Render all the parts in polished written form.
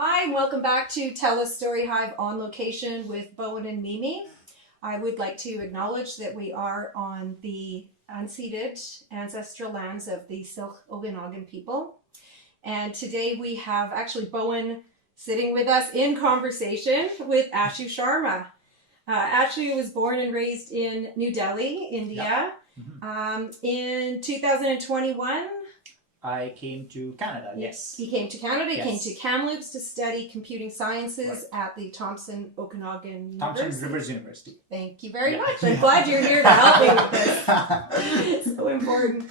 Hi, and welcome back to Tell Us STORYHIVE On Location with Bowen and Mimi. I would like to acknowledge that we are on the unceded ancestral lands of the Thompson Okanagan people. And today we have actually Bowen sitting with us in conversation with Ashu Sharma. Ashu was born and raised in New Delhi, India. Yeah. In 2021, I came to Canada, yes. He came to Canada, Yes. came to Kamloops to study computing sciences at the Thompson Okanagan University. Thompson Rivers University. Thank you very much. I'm glad you're here to help me with this. It's so important.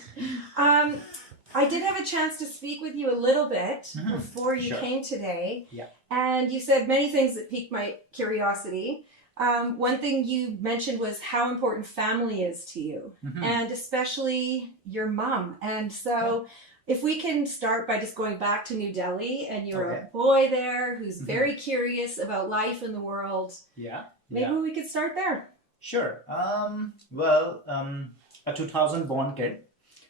I did have a chance to speak with you a little bit before you came today. Yeah. And you said many things that piqued my curiosity. One thing you mentioned was how important family is to you, and especially your mom. And so if we can start by just going back to New Delhi, and you're a boy there who's very curious about life in the world. Yeah. Maybe we could start there. Sure. A 2000 born kid,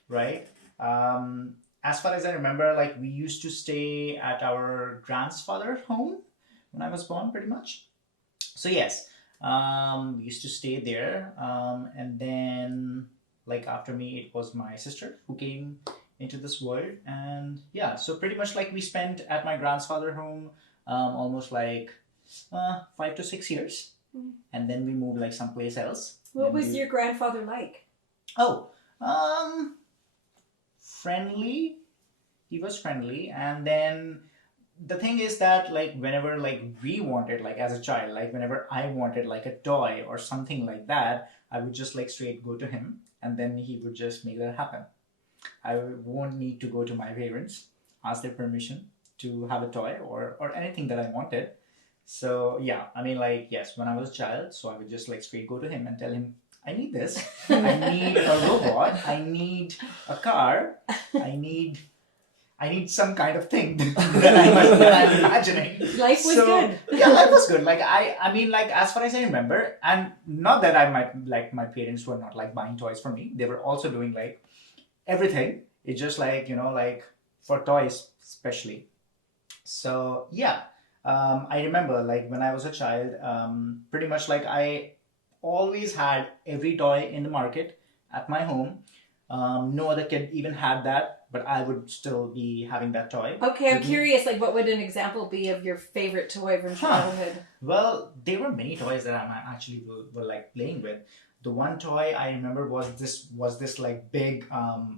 right? As far as I remember, like we used to stay at our grandfather's home when I was born, pretty much. So yes, we used to stay there. And then like after me, it was my sister who came into this world. And yeah, so pretty much like we spent at my grandfather's home almost like 5 to 6 years. And then we moved like someplace else. What was your grandfather like? Friendly. He was friendly. And then the thing is that like whenever like we wanted, like as a child, like whenever I wanted like a toy or something like that, I would just like straight go to him, and then he would just make that happen. I won't need to go to my parents, ask their permission to have a toy or anything that I wanted. So yeah, I mean like, yes, when I was a child, so I would just like straight go to him and tell him, I need this, I need a robot, I need a car, I need some kind of thing that I'm imagining. Life was good. Yeah, life was good. Like I mean, like as far as I remember, and not that I might like my parents were not like buying toys for me. They were also doing like everything. It's just like, you know, like for toys especially. So yeah, I remember like when I was a child, pretty much like I always had every toy in the market at my home. No other kid even had that, but I would still be having that toy. Okay, I'm curious, like what would an example be of your favorite toy from childhood? Well, there were many toys that I actually were like playing with. The one toy I remember was this like big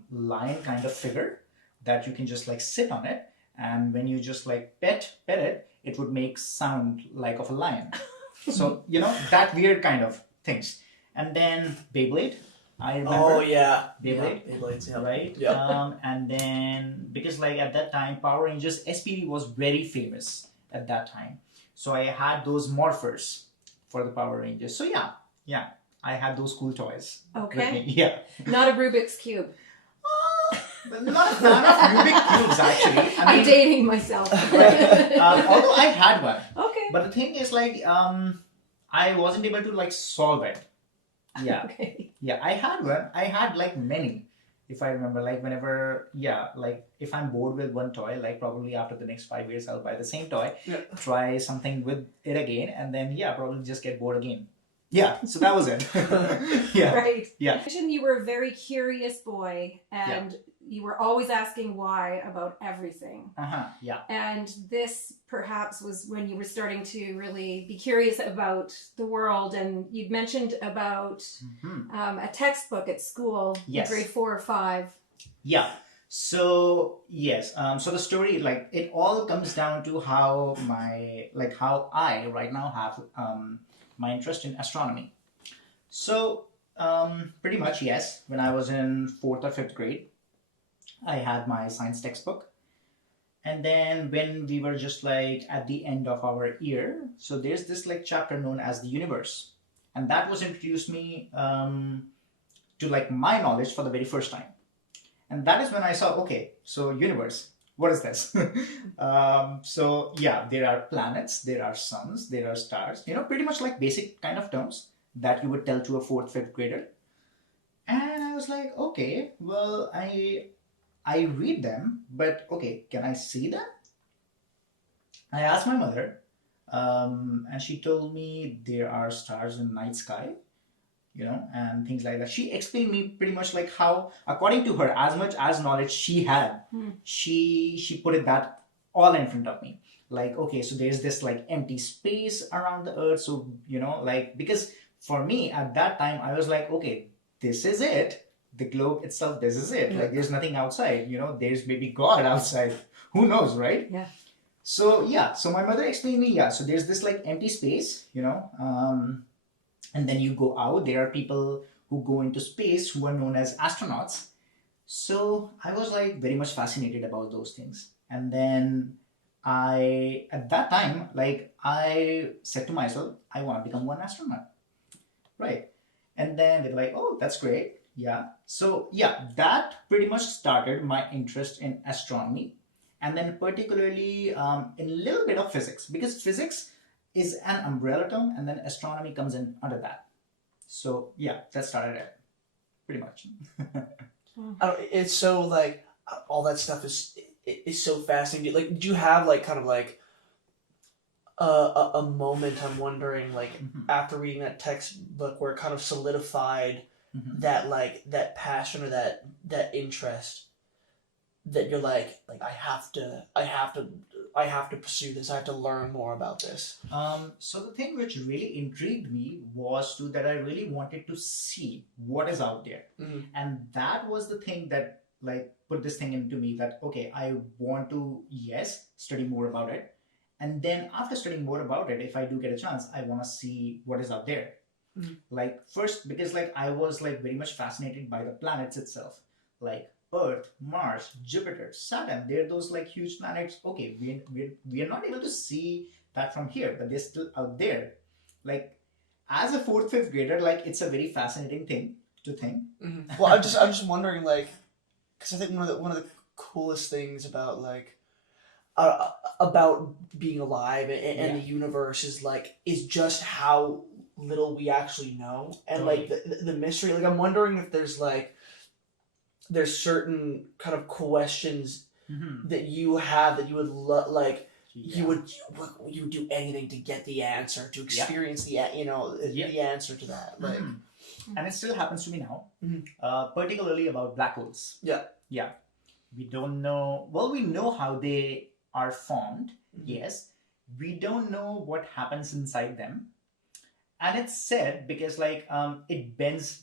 lion kind of figure that you can just like sit on it, and when you just like pet it, it would make sound like of a lion. So you know, that weird kind of things. And then Beyblade. I remember. Oh yeah, Beyblade, Beyblades, yeah. right? Yep. And then because like at that time, Power Rangers SPD was very famous at that time, so I had those morphers for the Power Rangers. So yeah, I had those cool toys. Okay. With me. Yeah. Not a Rubik's Cube. Not a fan of Rubik's cubes actually. I'm dating myself. Although I had one. Okay. But the thing is like I wasn't able to like solve it. Yeah. Okay. Yeah, I had one. I had like many, if I remember. Like whenever, like if I'm bored with one toy, like probably after the next 5 years, I'll buy the same toy, try something with it again, and then probably just get bored again. Yeah, so that was it. Yeah. Right. Yeah. You were a very curious boy, and you were always asking why about everything. Yeah. And this perhaps was when you were starting to really be curious about the world, and you'd mentioned about a textbook at school, grade 4 or 5. Yeah. So yes. So the story, like it all comes down to how I right now have my interest in astronomy. So pretty much yes, when I was in 4th or 5th grade, I had my science textbook. And then when we were just like at the end of our year, so there's this like chapter known as the universe. And that was introduced me to like my knowledge for the very first time. And that is when I saw, okay, so universe, what is this? So yeah, there are planets, there are suns, there are stars, you know, pretty much like basic kind of terms that you would tell to a 4th, 5th grader. And I was like, okay, well, I read them, but okay, can I see them? I asked my mother, and she told me there are stars in night sky, and things like that. She explained me pretty much like how, according to her, as much as knowledge she had, she put it that all in front of me. Like, okay, so there's this like empty space around the earth. So, like, because for me at that time, I was like, okay, this is it. The globe itself, this is it. Like, there's nothing outside, there's maybe God outside. Who knows, right? Yeah. So, yeah, so my mother explained me, so there's this like empty space, and then you go out. There are people who go into space who are known as astronauts. So I was like very much fascinated about those things. And then at that time, like I said to myself, I want to become one astronaut. Right. And then they were like, oh, that's great. Yeah. So yeah, that pretty much started my interest in astronomy. And then particularly in a little bit of physics, because physics is an umbrella term, and then astronomy comes in under that. So yeah, that started it, pretty much. It's so like all that stuff is so fascinating. Like, did you have like kind of like a moment? I'm wondering, like after reading that textbook, where it kind of solidified that like that passion or that interest, that you're like I have to pursue this. I have to learn more about this. So the thing which really intrigued me was that I really wanted to see what is out there, and that was the thing that like put this thing into me, that okay, I want to study more about it, and then after studying more about it, if I do get a chance, I want to see what is out there. Like first, because like I was like very much fascinated by the planets itself, like Earth, Mars, Jupiter, Saturn. They're those like huge planets. Okay, we are not able to see that from here, but they're still out there. Like as a fourth, fifth grader, like it's a very fascinating thing to think. Well, I'm just wondering, like, because I think one of the coolest things about like about being alive and the universe is just how little we actually know, and like the mystery. Like, I'm wondering if there's certain kind of questions that you have that you would you would do anything to get the answer, to experience the answer to that. Like, and it still happens to me now, particularly about black holes. Yeah, we don't know. Well, we know how they are formed. Yes, we don't know what happens inside them. And it's said because like it bends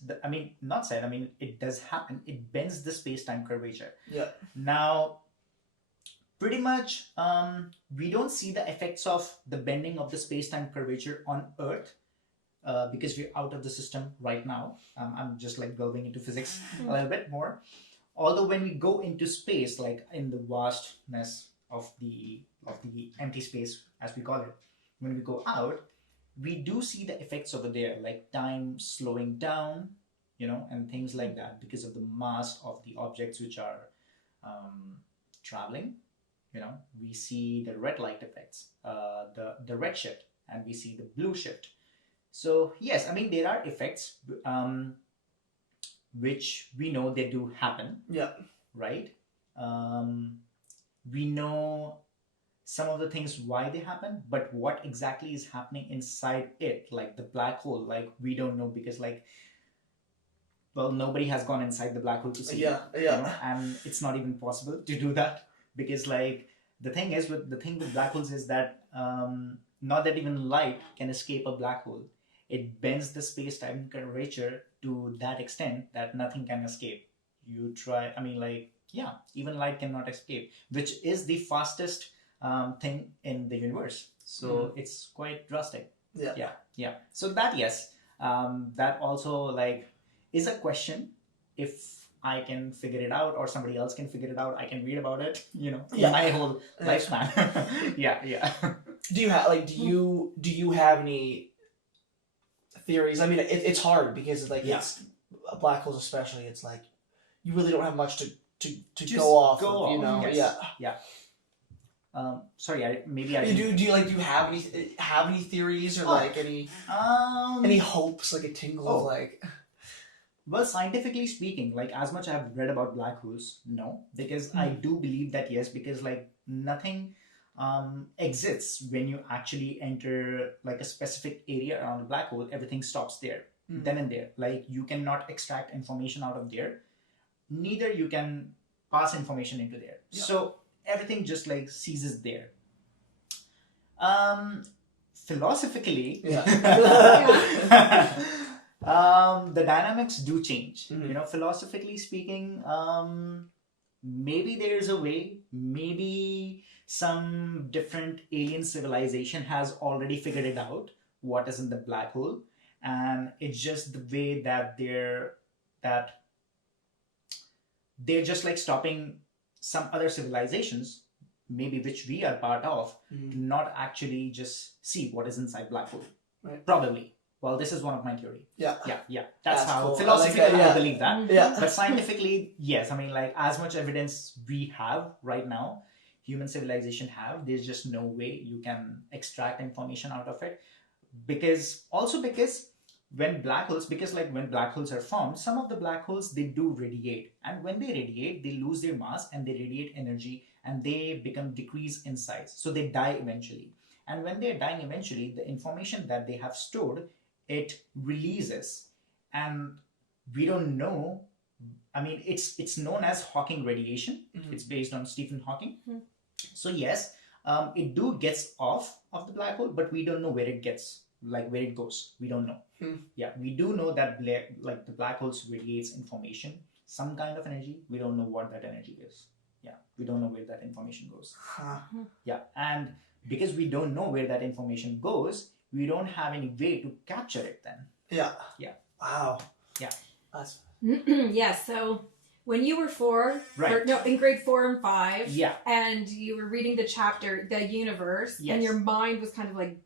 not said, it does happen, it bends the space-time curvature. Now pretty much we don't see the effects of the bending of the space-time curvature on Earth, because we're out of the system right now. I'm just like delving into physics a little bit more. Although when we go into space, like in the vastness of the empty space, as we call it, when we go out, we do see the effects over there, like time slowing down, and things like that, because of the mass of the objects which are traveling. We see the red light effects, the red shift, and we see the blue shift. So yes, there are effects which we know they do happen. Right. We know some of the things why they happen, but what exactly is happening inside it, like the black hole, like we don't know, because like, well, nobody has gone inside the black hole to see it, and it's not even possible to do that, because like the thing with black holes is that not that even light can escape a black hole. It bends the space-time curvature to that extent that nothing can escape. You try, even light cannot escape, which is the fastest thing in the universe. So it's quite drastic. Yeah. So that, yes, that also like is a question. If I can figure it out, or somebody else can figure it out, I can read about it. My whole lifespan. Yeah. Do you have any theories? It's hard because like it's black holes, especially. It's like you really don't have much to go off of. Yes. Yeah. Sorry, do you have any theories, or like any hopes, like a tingle of like? Well, scientifically speaking, like as much I've read about black holes, no, because I do believe that yes, because like nothing, exists when you actually enter like a specific area around the black hole. Everything stops there, then and there. Like you cannot extract information out of there, neither you can pass information into there. Yeah. So everything just like ceases there. Philosophically, Yeah. the dynamics do change. Mhm. You know, philosophically speaking, maybe there's a way, maybe some different alien civilization has already figured it out, what is in the black hole, and it's just the way that they're just like stopping some other civilizations, maybe which we are part of, to not actually just see what is inside black hole. Right. Probably. Well, this is one of my theory. Yeah. That's how cool. I like philosophically that, yeah. I believe that. Yeah. But scientifically, yes. I mean, like as much evidence we have right now, human civilization have, there's just no way you can extract information out of it. Because when black holes are formed, some of the black holes, they do radiate, and when they radiate, they lose their mass and they radiate energy and they become decrease in size, so they die eventually. And when they're dying eventually, the information that they have stored, it releases, and we don't know. I mean, it's known as Hawking radiation. It's based on Stephen Hawking. So yes, it do gets off of the black hole, but we don't know where it gets, like where it goes. We don't know. Yeah, we do know that the black holes radiates information, some kind of energy. We don't know what that energy is. Yeah, we don't know where that information goes. Yeah, and because we don't know where that information goes, we don't have any way to capture it then. Yeah. Wow. Yeah. That's... Yeah, so when you were 4, Right. in grade 4 and 5, Yeah. and you were reading the chapter, The Universe, Yes. and your mind was kind of like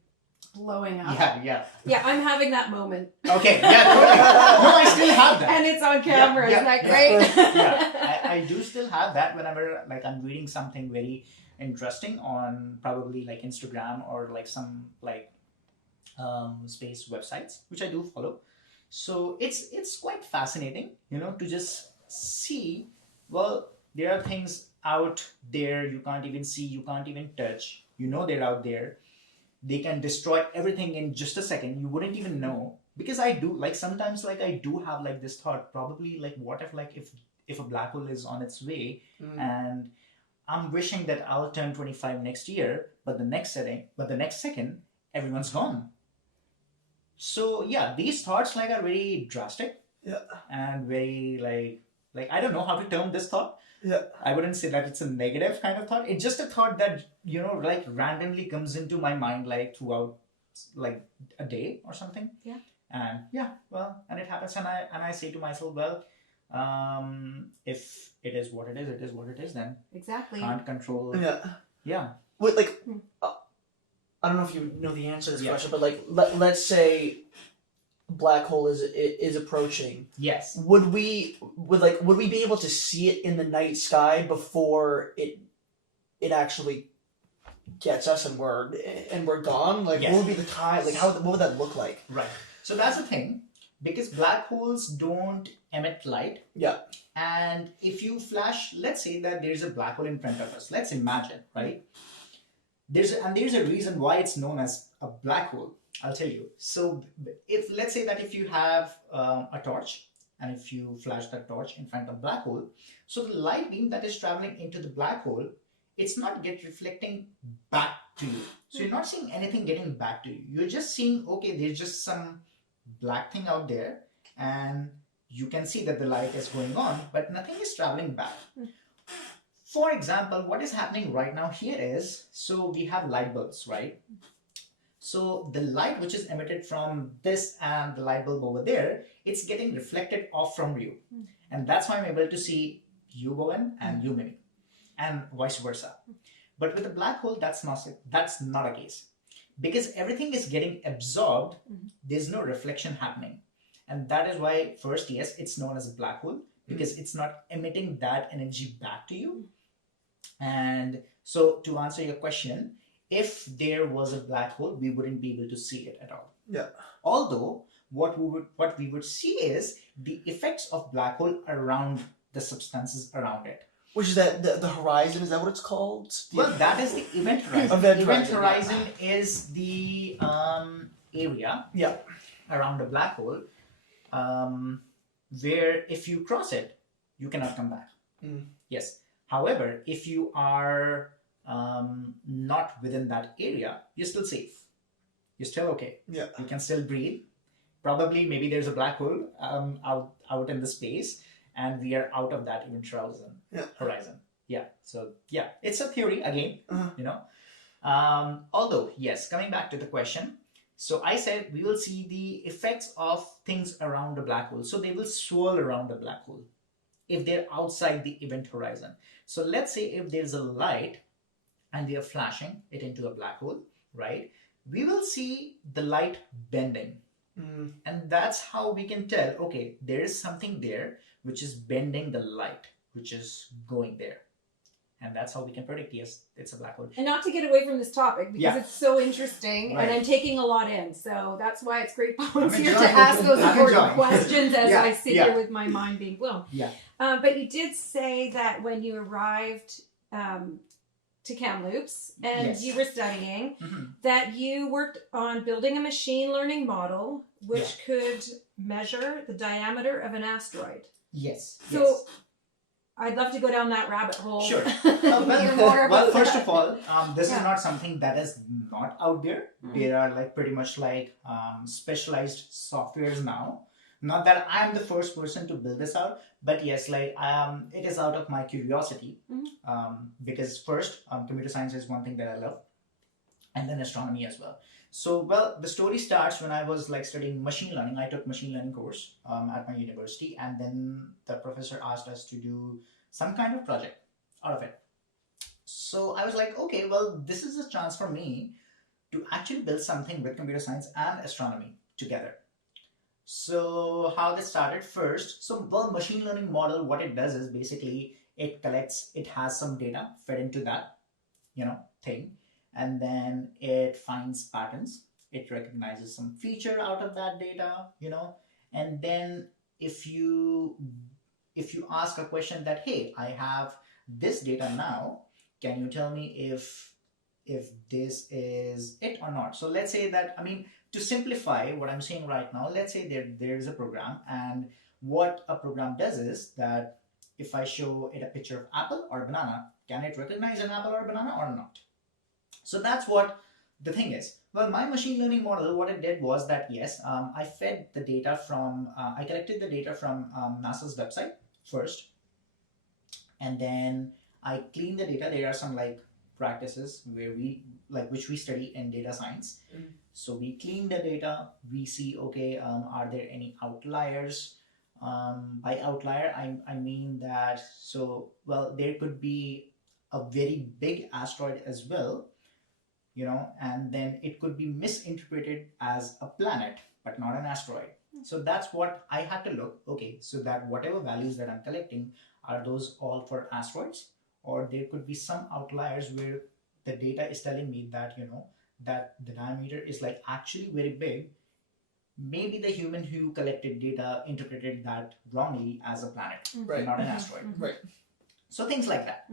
blowing up. Yeah. Yeah, I'm having that moment. Okay, yeah, totally. No, I still have that. And it's on camera, Yeah, isn't that great? Yeah, I do still have that whenever like I'm reading something very interesting on probably like Instagram or like some like space websites, which I do follow. So it's quite fascinating, to just see, well, there are things out there you can't even see, you can't even touch. They're out there. They can destroy everything in just a second. You wouldn't even know. Because I do, like sometimes like I do have like this thought, probably like what if like if a black hole is on its way and I'm wishing that I'll turn 25 next year, but the next second, everyone's gone. So yeah, these thoughts like are very drastic. Yeah. And very like I don't know how to term this thought. Yeah. I wouldn't say that it's a negative kind of thought. It's just a thought that, like randomly comes into my mind like throughout like a day or something. Yeah. And yeah, well, and it happens and I say to myself, well, if it is what it is what it is, then Exactly. can't control. Yeah. Wait, like, I don't know if you know the answer to this Yeah. question, but like, let's say black hole is approaching. Yes. Would we be able to see it in the night sky before it actually gets us and we're gone? Like, Yes. what would be the time? Like, what would that look like? Right. So that's the thing, because black holes don't emit light. Yeah. And if you flash, let's say that there's a black hole in front of us. Let's imagine, right? There's a reason why it's known as a black hole. I'll tell you. So let's say that if you have a torch and if you flash that torch in front of black hole, so the light beam that is traveling into the black hole, it's not reflecting back to you. So you're not seeing anything getting back to you. You're just seeing, okay, there's just some black thing out there and you can see that the light is going on, but nothing is traveling back. For example, what is happening right now here is, so we have light bulbs, right? So the light which is emitted from this and the light bulb over there, it's getting reflected off from you. And that's why I'm able to see you, Bowen, and you, Mimi, and vice versa. But with a black hole, that's not a case. Because everything is getting absorbed, there's no reflection happening. And that is why, first, yes, it's known as a black hole, because it's not emitting that energy back to you. And so to answer your question, if there was a black hole, we wouldn't be able to see it at all. Yeah. Although what we would see is the effects of black hole around the substances around it. Which is that the horizon? Is that what it's called? Well, that is the event horizon. Event horizon is the area around the black hole where if you cross it, you cannot come back. Yes. However, if you are not within that area, you're still safe. You're still okay. Yeah. You can still breathe. Probably, maybe there's a black hole out in the space, and we are out of that event horizon. Yeah. So yeah, it's a theory again. You know. Although yes, coming back to the question. So I said we will see the effects of things around the black hole. So they will swirl around the black hole if they're outside the event horizon. So let's say if there's a light and we are flashing it into a black hole, right? We will see the light bending. And that's how we can tell, okay, there is something there which is bending the light, which is going there. And that's how we can predict, yes, it's a black hole. And not to get away from this topic, because it's so interesting, and I'm taking a lot in. So that's why it's great Bowen's here to ask those important questions as I sit here with my mind being blown. But you did say that when you arrived to Kamloops and you were studying, that you worked on building a machine learning model which could measure the diameter of an asteroid. Yes. So I'd love to go down that rabbit hole. Sure. Well, first of all, this is not something that is not out there. There are like pretty much like specialized softwares now. Not that I'm the first person to build this out, but yes, like it is out of my curiosity. Because first, computer science is one thing that I love, and then astronomy as well. So, well, the story starts when I was like studying machine learning. I took machine learning course at my university, and then the professor asked us to do some kind of project out of it. So I was like, okay, well, this is a chance for me to actually build something with computer science and astronomy together. So how this started first, so well, machine learning model, what it does is basically it has some data fed into that, thing. And then it finds patterns. It recognizes some feature out of that data, and then if you ask a question that, hey, I have this data now, can you tell me if this is it or not? So let's say that, to simplify what I'm saying right now, let's say there is a program, and what a program does is that if I show it a picture of apple or banana, can it recognize an apple or banana or not? So that's what the thing is. Well, my machine learning model, what it did was that, yes, I fed the data from, I collected the data from NASA's website first. And then I cleaned the data. There are some like practices where which we study in data science. So we clean the data, we see, okay, are there any outliers? By outlier, I mean that, there could be a very big asteroid as well, and then it could be misinterpreted as a planet, but not an asteroid. So that's what I had to look, okay, so that whatever values that I'm collecting, are those all for asteroids? Or there could be some outliers where the data is telling me that, that the diameter is like actually very big. Maybe the human who collected data interpreted that wrongly as a planet, not an asteroid. So things like that.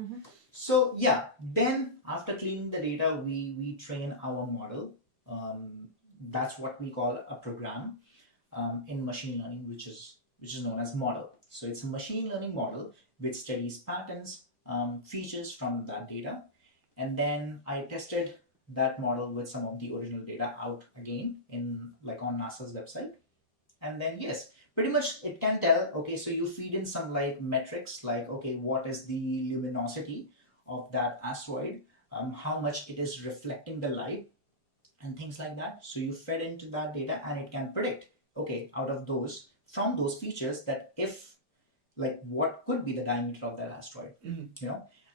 So yeah, then after cleaning the data, we train our model. That's what we call a program in machine learning, which is known as model. So it's a machine learning model which studies patterns, features from that data, and then I tested that model with some of the original data out again in on NASA's website, and then yes, pretty much it can tell, okay, so you feed in some metrics okay, what is the luminosity of that asteroid, how much it is reflecting the light, and things like that. So you fed into that data, and it can predict, okay, out of those, from those features, that if what could be the diameter of that asteroid,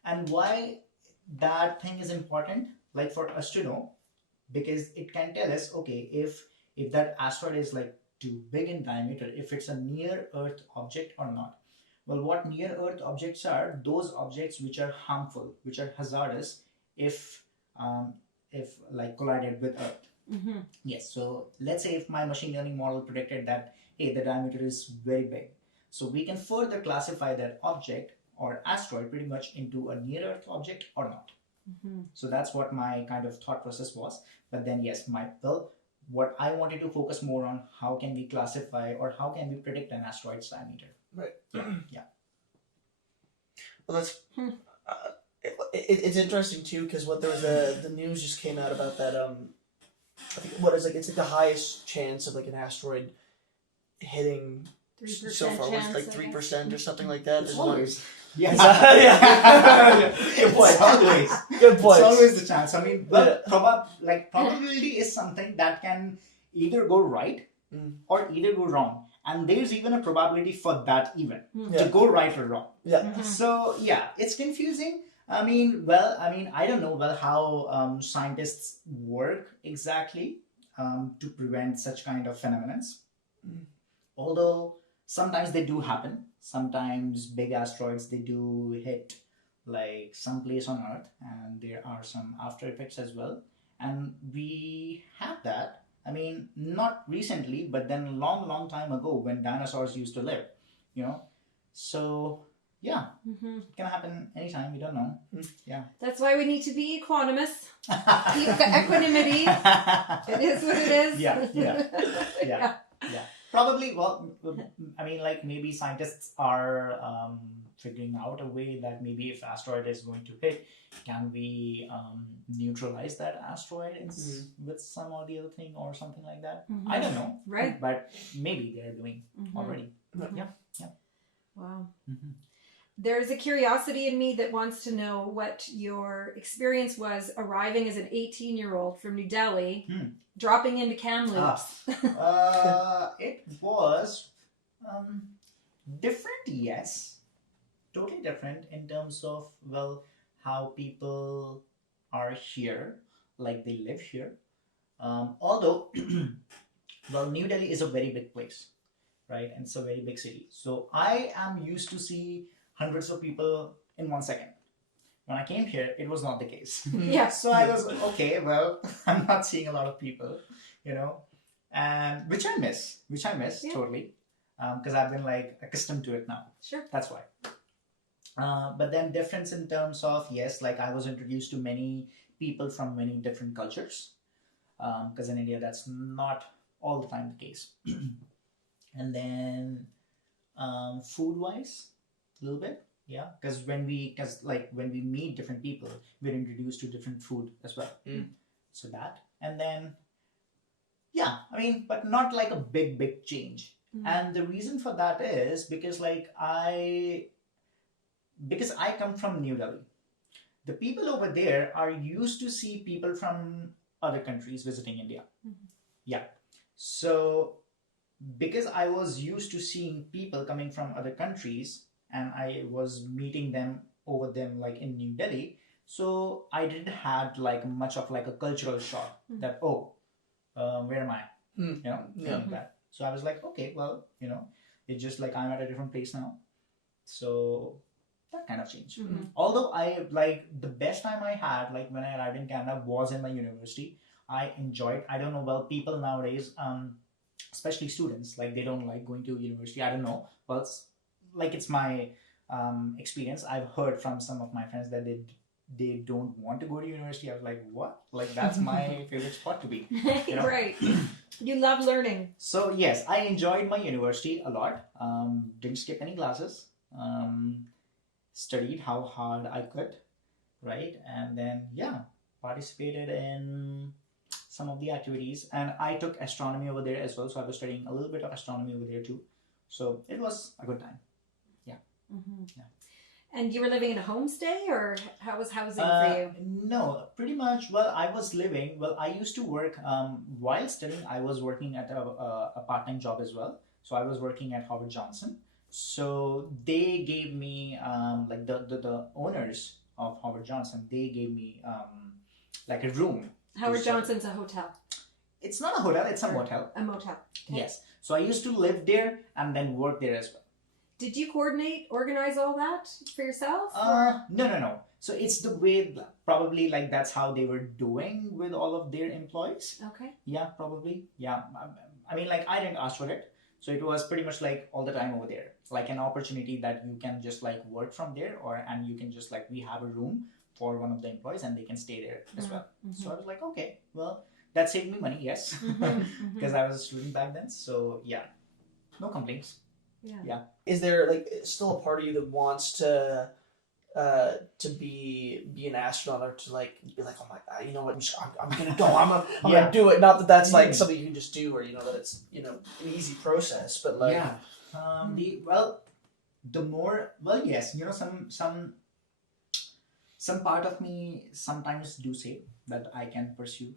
and why that thing is important, for us to know, because it can tell us, okay, if that asteroid is too big in diameter, if it's a near Earth object or not. Well, what near Earth objects are? Those objects which are harmful, which are hazardous if collided with Earth. Yes. So let's say if my machine learning model predicted that, hey, the diameter is very big, so we can further classify that object or asteroid pretty much into a near Earth object or not. So that's what my kind of thought process was. But then yes, what I wanted to focus more on, how can we classify or how can we predict an asteroid's diameter? Right. Yeah. Well, that's it's interesting too, because what there was the news just came out about that I think it's like the highest chance of like an asteroid hitting 3% so far was chance, like I 3% or something like that. It's There's one- always. Yes. Yeah. Good point. It's always. Good point. It's always the chance. I mean, well, Yeah. probability is something that can either go right or either go wrong. And there's even a probability for that even Yeah. to go right or wrong. Yeah. So yeah, it's confusing. I don't know how scientists work exactly to prevent such kind of phenomena. Although sometimes they do happen. Sometimes big asteroids, they do hit like someplace on Earth, and there are some after effects as well. And we have that. I mean, not recently, but then a long, long time ago when dinosaurs used to live, you know. So yeah, it can happen anytime. We don't know. Yeah. That's why we need to be equanimous. Keep the equanimity. It is what it is. Yeah. Probably, I mean, like maybe scientists are figuring out a way that maybe if asteroid is going to hit, can we neutralize that asteroid with some or the other thing or something like that? I don't know. Right. But maybe they're doing already. Yeah. Wow. There's a curiosity in me that wants to know what your experience was arriving as an 18-year-old from New Delhi, dropping into Kamloops. It was different, yes. Totally different in terms of, how people are here, like they live here. Although, New Delhi is a very big place, right? And it's a very big city. So I am used to see hundreds of people in 1 second. When I came here, it was not the case. Yeah. So I was okay. Well, I'm not seeing a lot of people, and which I miss totally, because I've been like accustomed to it now. Sure. That's why. But then difference in terms of, yes, like I was introduced to many people from many different cultures, because in India that's not all the time the case. And then food wise, a little bit. Yeah, because when we meet different people, we're introduced to different food as well. So that, and then, yeah, I mean, but not like a big change. And the reason for that is because I come from New Delhi. The people over there are used to see people from other countries visiting India. Yeah, so because I was used to seeing people coming from other countries, and I was meeting them over them like in New Delhi, so I didn't have like much of like a cultural shock that where am I? Like that. So I was like, okay, well, it's just like I'm at a different place now. So that kind of changed. Although I like the best time I had like when I arrived in Canada was in my university. I enjoyed. I don't know. People nowadays, especially students, like they don't like going to university. I don't know. Well, it's my experience. I've heard from some of my friends that they don't want to go to university. I was like, what? Like that's my favorite spot to be. Right. You love learning. So yes, I enjoyed my university a lot. Didn't skip any classes. Studied how hard I could, right? And then participated in some of the activities, and I took astronomy over there as well. So I was studying a little bit of astronomy over there too. So it was a good time. Yeah. And you were living in a homestay, or how was housing for you? No, pretty much. Well, I used to work while studying. I was working at a part-time job as well. So I was working at Howard Johnson. So they gave me like the owners of Howard Johnson. They gave me like a room. Howard Johnson's a hotel. It's not a hotel. It's a motel. A motel. Okay. Yes. So I used to live there and then work there as well. Did you organize all that for yourself? No. So it's the way, probably like that's how they were doing with all of their employees. Okay. Yeah, probably. Yeah. I mean, like I didn't ask for it. So it was pretty much like all the time over there, like an opportunity that you can just like work from there, and you can just like, we have a room for one of the employees and they can stay there as well. So I was like, okay, well, that saved me money, yes, because I was a student back then. So yeah, no complaints. Yeah. Is there like still a part of you that wants to be an astronaut, or to like be like, oh my god, you know what, I'm gonna go, I'm gonna do it. Not that that's like something you can just do, or that it's an easy process, but like yes, some part of me sometimes do say that I can pursue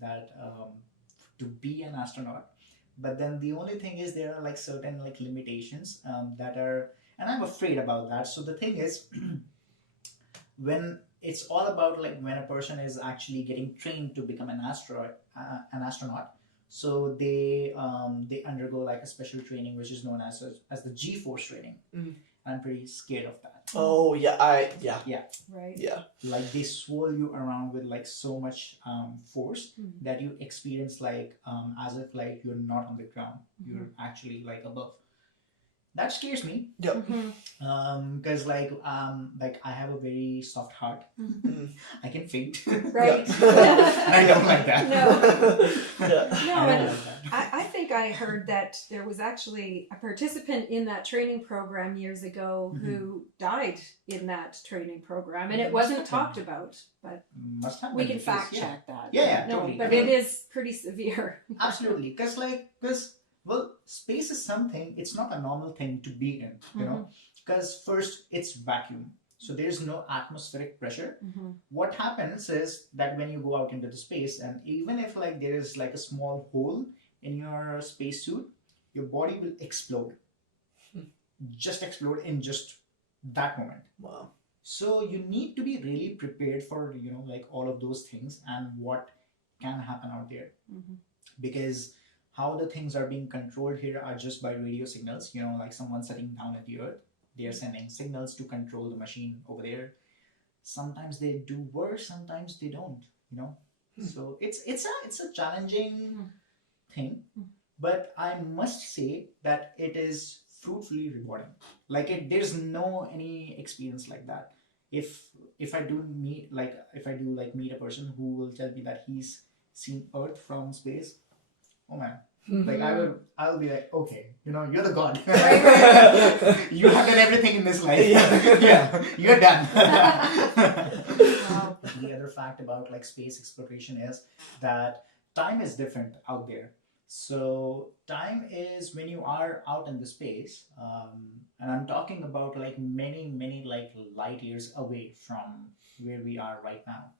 that, to be an astronaut, but then the only thing is there are like certain like limitations that are, and I'm afraid about that. So the thing is, when it's all about like when a person is actually getting trained to become an astronaut, so they undergo like a special training which is known as the G-force training. I'm pretty scared of that. Oh yeah, Right. Yeah. Like they swirl you around with like so much force that you experience like as if like you're not on the ground, you're actually like above. That scares me. Yep. Because like I have a very soft heart. I can faint. Right. And I don't like that. No. Yeah. And I think I heard that there was actually a participant in that training program years ago who died in that training program, and it wasn't talked about, but we can fact check that. Yeah, no, totally. but it is pretty severe. Absolutely. Because well, space is something, it's not a normal thing to be in, you know, because first it's vacuum. So there's no atmospheric pressure. What happens is that when you go out into the space, and even if like there is like a small hole in your spacesuit, your body will explode. Just explode in just that moment. Wow. So you need to be really prepared for, like all of those things and what can happen out there. Because how the things are being controlled here are just by radio signals, like someone sitting down at the earth, they are sending signals to control the machine over there. Sometimes they do work, sometimes they don't, So it's a challenging thing, but I must say that it is fruitfully rewarding. Like there's no any experience like that. If I do meet a person who will tell me that he's seen Earth from space, oh man, like I'll be like, okay, you're the god. You have done everything in this life. Yeah, you're done. Wow. The other fact about like space exploration is that time is different out there. So time is when you are out in the space, and I'm talking about like many like light years away from where we are right now.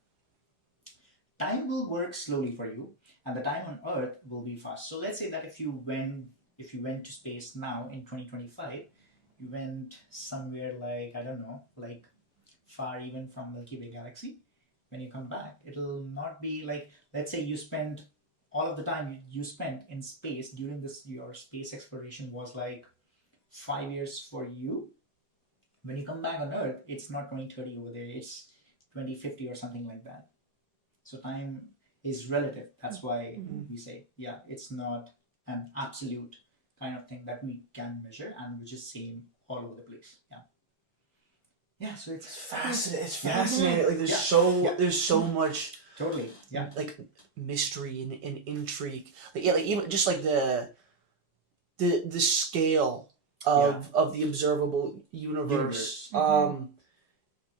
Time will work slowly for you, and the time on Earth will be fast. So let's say that if you went to space now in 2025, you went somewhere like, I don't know, like far even from Milky Way galaxy. When you come back, it'll not be like, let's say you spend all of the time you spent in space during your space exploration was like 5 years for you. When you come back on Earth, it's not 2030 over there, it's 2050 or something like that. So time is relative. That's why we say, it's not an absolute kind of thing that we can measure and which is same all over the place. Yeah, so it's fascinating. It's fascinating. Like there's so much totally like mystery and intrigue. Like even just like the scale of the observable universe. And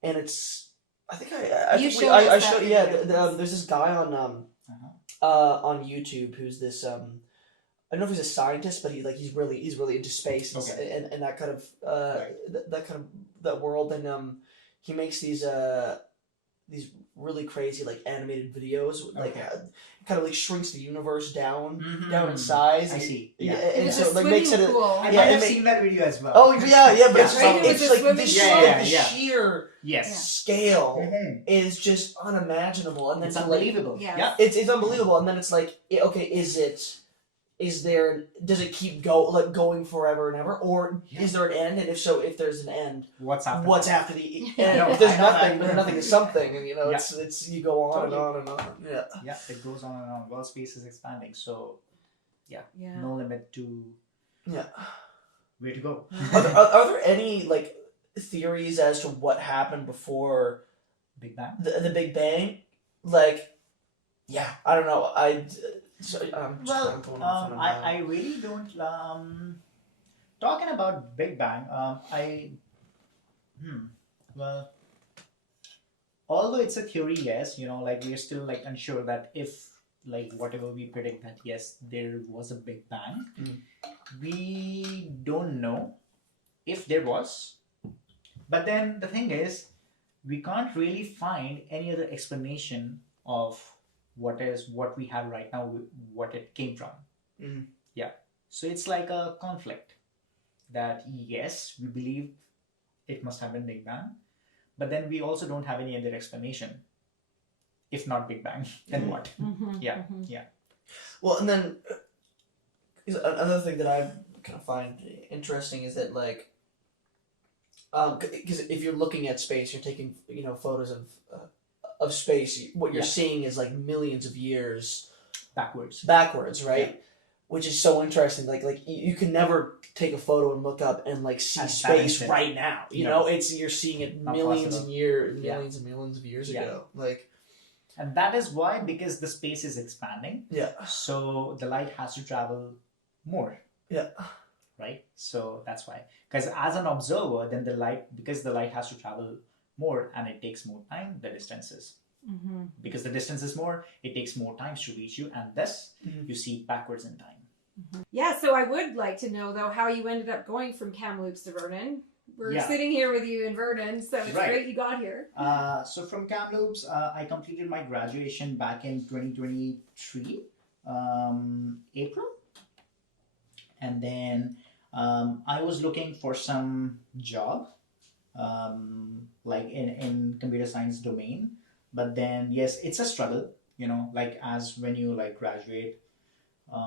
it's, I think I showed there's this guy on YouTube who's this I don't know if he's a scientist, but he's really into space and that kind of that world, and he makes these really crazy like animated videos, like kind of like shrinks the universe down in size. I see. And so like makes it. I might have seen that video as well. Oh yeah, but it's Right? just like the sheer Yes. scale is just unimaginable, and then It's unbelievable. Yeah. It's unbelievable, and then it's like, okay, does it keep going forever and ever, or is there an end? And if so, if there's an end, what's after the end? No, if there's I know nothing, that. then nothing is something, and it's you go on and on and on. Yeah, it goes on and on. Well, space is expanding, so Yeah. no limit to Yeah. Way to go. Are there any like theories as to what happened before Big Bang? the Big Bang? Like, yeah, I don't know. I'm just Well, going off on a I really don't. Talking about Big Bang, well, although it's a theory, yes, like we're still like unsure that if like whatever we predict that yes, there was a Big Bang, we don't know if there was. But then the thing is, we can't really find any other explanation of what we have right now, what it came from. Yeah. So it's like a conflict that yes, we believe it must have been Big Bang, but then we also don't have any other explanation. If not Big Bang, then what? Yeah. Well, and then another thing that I kind of find interesting is that like, because if you're looking at space, you're taking photos of space. What you're seeing is like millions of years backwards, right? Yeah. Which is so interesting. Like you can never take a photo and look up and like see space right now. You know, you're seeing it millions and millions of years ago. Like, and that is why, because the space is expanding. Yeah. So the light has to travel more. Yeah. Right. So that's why. Because as an observer, then because the light has to travel more and it takes more time, the distances. Because the distance is more, it takes more time to reach you, and thus you see backwards in time. Yeah, so I would like to know though how you ended up going from Kamloops to Vernon. We're sitting here with you in Vernon, so it's great you got here. So from Kamloops, I completed my graduation back in 2023, April, and then I was looking for some job, like in computer science domain. But then, yes, it's a struggle, like as when you like graduate,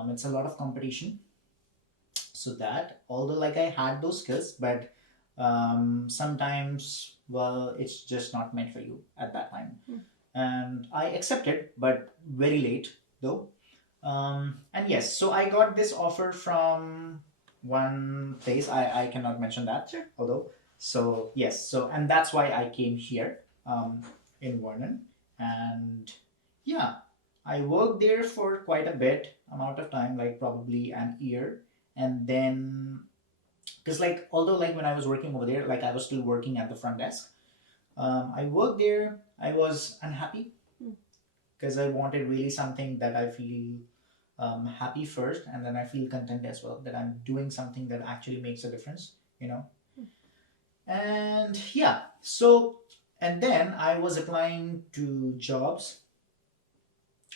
it's a lot of competition. So that, although like I had those skills, but sometimes, well, it's just not meant for you at that time. And I accepted, but very late though. And yes, so I got this offer from one place. I cannot mention that, although. So yes, and that's why I came here. In Vernon, and yeah, I worked there for quite a bit amount of time, like probably an year. And then, because like although like when I was working over there, like I was still working at the front desk, I worked there. I was unhappy because I wanted really something that I feel happy first, and then I feel content as well, that I'm doing something that actually makes a difference, and yeah, so. And then I was applying to jobs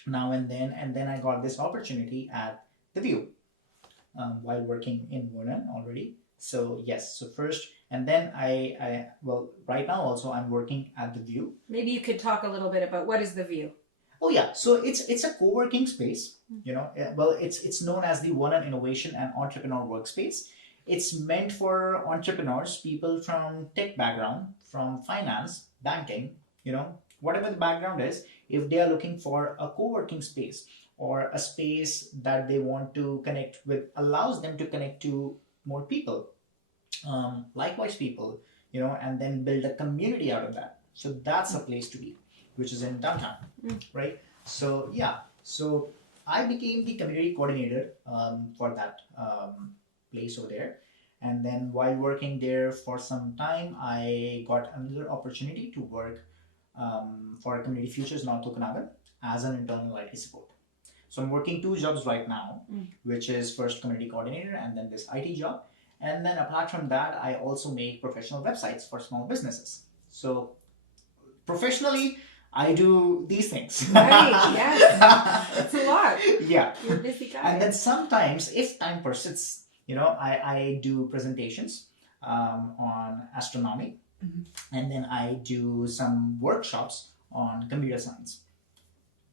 now and then I got this opportunity at The View while working in Vernon already. So yes, so first, and then well, right now also I'm working at The View. Maybe you could talk a little bit about what is The View? Oh yeah, so it's a co-working space, well, it's known as the Vernon Innovation and Entrepreneur Workspace. It's meant for entrepreneurs, people from tech background, from finance, banking, whatever the background is, if they are looking for a co-working space or a space that they want to connect with, allows them to connect to more people, likewise people, and then build a community out of that. So that's a place to be, which is in downtown, right? So yeah, so I became the community coordinator for that place over there. And then while working there for some time, I got another opportunity to work for Community Futures North Okanagan as an internal IT support. So I'm working two jobs right now, which is first community coordinator and then this IT job. And then apart from that, I also make professional websites for small businesses. So professionally, I do these things. Right, yes. It's a lot. Yeah. You're a busy guy. And then sometimes, if time persists, I do presentations on astronomy, and then I do some workshops on computer science.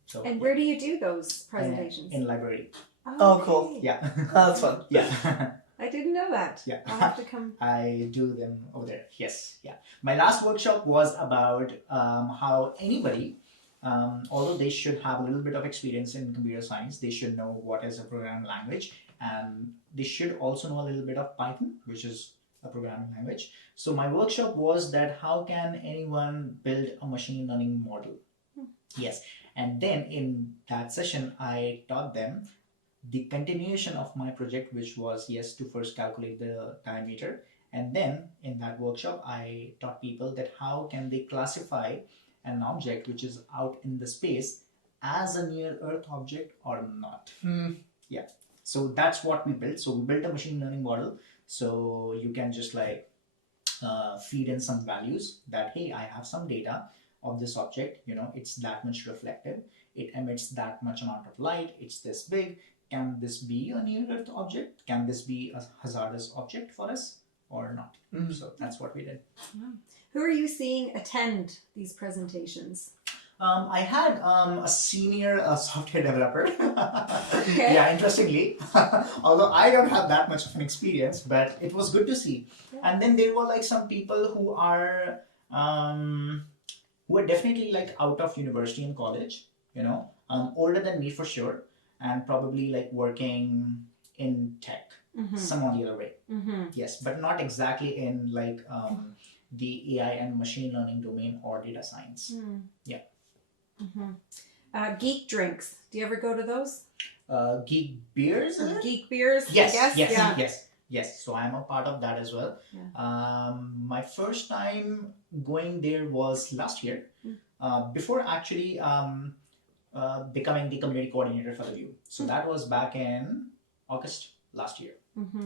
So, and where do you do those presentations? In library. Oh, cool. Okay. Yeah. That's fun. Yeah. I didn't know that. Yeah. I'll have to come. I do them over there. Yes. Yeah. My last workshop was about how anybody, although they should have a little bit of experience in computer science, they should know what is a programming language and they should also know a little bit of Python, which is a programming language. So my workshop was that how can anyone build a machine learning model? Yes. And then in that session, I taught them the continuation of my project, which was, yes, to first calculate the diameter. And then in that workshop, I taught people that how can they classify an object which is out in the space as a near Earth object or not. Yeah. So that's what we built. So we built a machine learning model. So you can just like feed in some values that, hey, I have some data of this object, it's that much reflective, it emits that much amount of light, it's this big. Can this be a near Earth object? Can this be a hazardous object for us or not? So that's what we did. Who are you seeing attend these presentations? I had a senior software developer. Okay. Yeah, interestingly, although I don't have that much of an experience, but it was good to see. And then there were like some people who are definitely like out of university and college, older than me for sure, and probably like working in tech, some or the other way. Yes, but not exactly in like the AI and machine learning domain or data science. Yeah. Geek drinks. Do you ever go to those? Geek beers? Geek beers? Yes, I guess? yes. So I'm a part of that as well. Yeah. My first time going there was last year, before actually becoming the community coordinator for the View. So that was back in August last year.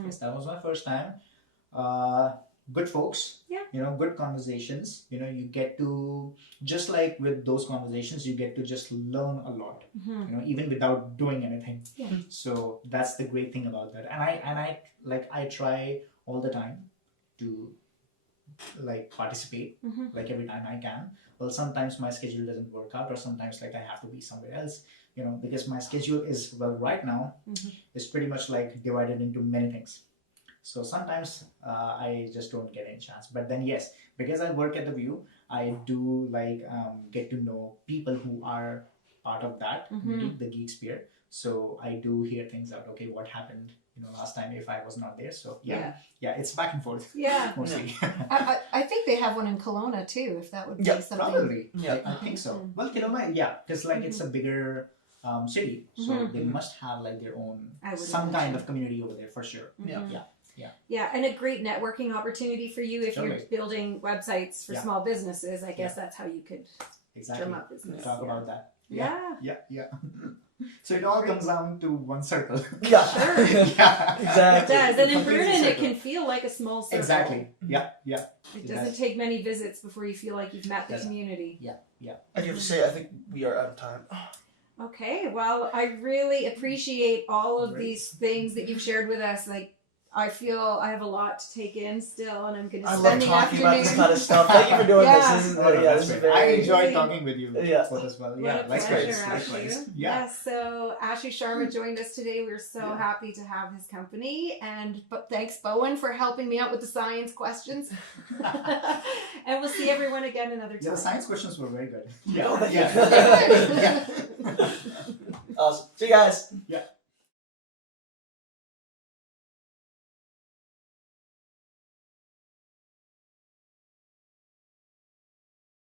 Yes, that was my first time. Good folks, good conversations. You get to, just like with those conversations, you get to just learn a lot. Even without doing anything. Yeah. So that's the great thing about that. And I try all the time to like participate, like every time I can. Well, sometimes my schedule doesn't work out, or sometimes like I have to be somewhere else, because my schedule is, well, right now is pretty much like divided into many things. So sometimes I just don't get any chance. But then yes, because I work at the View, I do like get to know people who are part of that community, the Geek Sphere. So I do hear things out. Okay, what happened last time if I was not there? So yeah, it's back and forth. Yeah. Mostly. I think they have one in Kelowna too, if that would be something. Probably. Yeah, I think so. Well, Kelowna, because like it's a bigger city, so they must have like their own some kind of community over there for sure. Yeah, and a great networking opportunity for you if you're building websites for small businesses. I guess that's how you could drum up business. Talk about that. Yeah. So it all comes down to one circle. Yeah. Sure. Exactly. It does. And in Vernon, it can feel like a small circle. Exactly. Yeah. It doesn't take many visits before you feel like you've met the community. Yeah. I do have to say, I think we are out of time. Okay. Well, I really appreciate all of these things that you've shared with us. Like, I feel I have a lot to take in still, and I'm going to spend the afternoon. I love talking about this kind of stuff. Thank you for doing this. This is, this is very, I enjoyed talking with you as well. What a pleasure, Ashu. Yeah. So Ashu Sharma joined us today. We're so happy to have his company. But thanks, Bowen, for helping me out with the science questions. And we'll see everyone again another time. Yeah, the science questions were very good. Yeah. Awesome. See you guys.